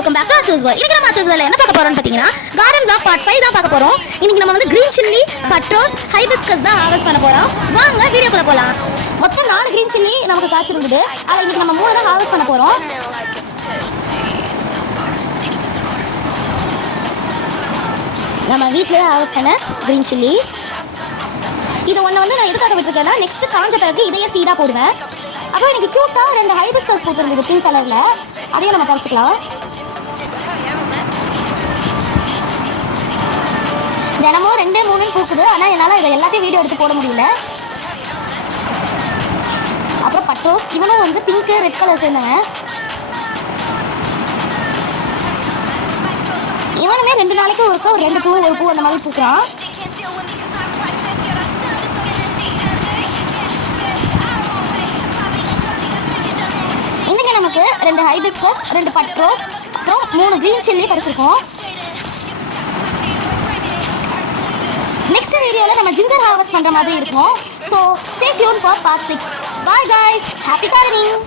Welcome back to Achu's world. இன்னைக்கு நம்ம ஆச்சூஸ் வேர்ல்ட்ல என்ன பார்க்க போறோம்னு பாத்தீங்கன்னா கார்டன் பிளாக் பார்ட் 5 தான் பார்க்க போறோம். இன்னைக்கு நம்ம வந்து கிரீன் சில்லி, பட்ரோஸ், ஹைபிஸ்கஸ் தான் ஹார்வெஸ்ட் பண்ண போறோம். வாங்க வீடியோக்குள்ள போலாம். மொத்தம் 4 கிரீன் சில்லி நமக்கு காய்ச்சிருந்தது. அதுல இன்னைக்கு நம்ம 3 தான் ஹார்வெஸ்ட் பண்ண போறோம். நம்ம வீட்லயே ஹார்வெஸ்ட் பண்ண கிரீன் சில்லி. இது ஒன்று வந்து நான் எதுக்காக விட்டுருக்கேன்னா நெக்ஸ்ட் காஞ்ச பிறகு இதையே சீடாக போடுவேன். அப்புறம் எனக்கு க்யூட்டாக 2 ஹைபிஸ்கஸ் பூத்துருந்தது பிங்க் கலரில், அதையும் நம்ம பறிச்சுக்கலாம். தினமும் 2-3 பூக்குது, ஆனால் என்னால் இதை எல்லாத்தையும் வீடியோ எடுத்து போட முடியல. அப்புறம் பட்டோஸ், இவனும் வந்து பிங்க்கு ரெட் கலர் சேர்ந்தவன். இவனுமே 2 நாளைக்கு ஒருக்கா ஒரு 2 பூ ஒரு பூ அந்த மாதிரி பூக்குறான். இன்னைக்கு நமக்கு 2 ஹைபிஸ்கஸ், 2 பட்ரோஸ், அப்புறம் 3 கிரீன் சில்லி பறிச்சிருக்கோம். நெக்ஸ்ட் வீடியோவில் நம்ம ஜிஞ்சர் ஹார்வெஸ்ட் பண்ணுற மாதிரி இருக்கும். So stay tune for part 6. Bye guys, happy gardening.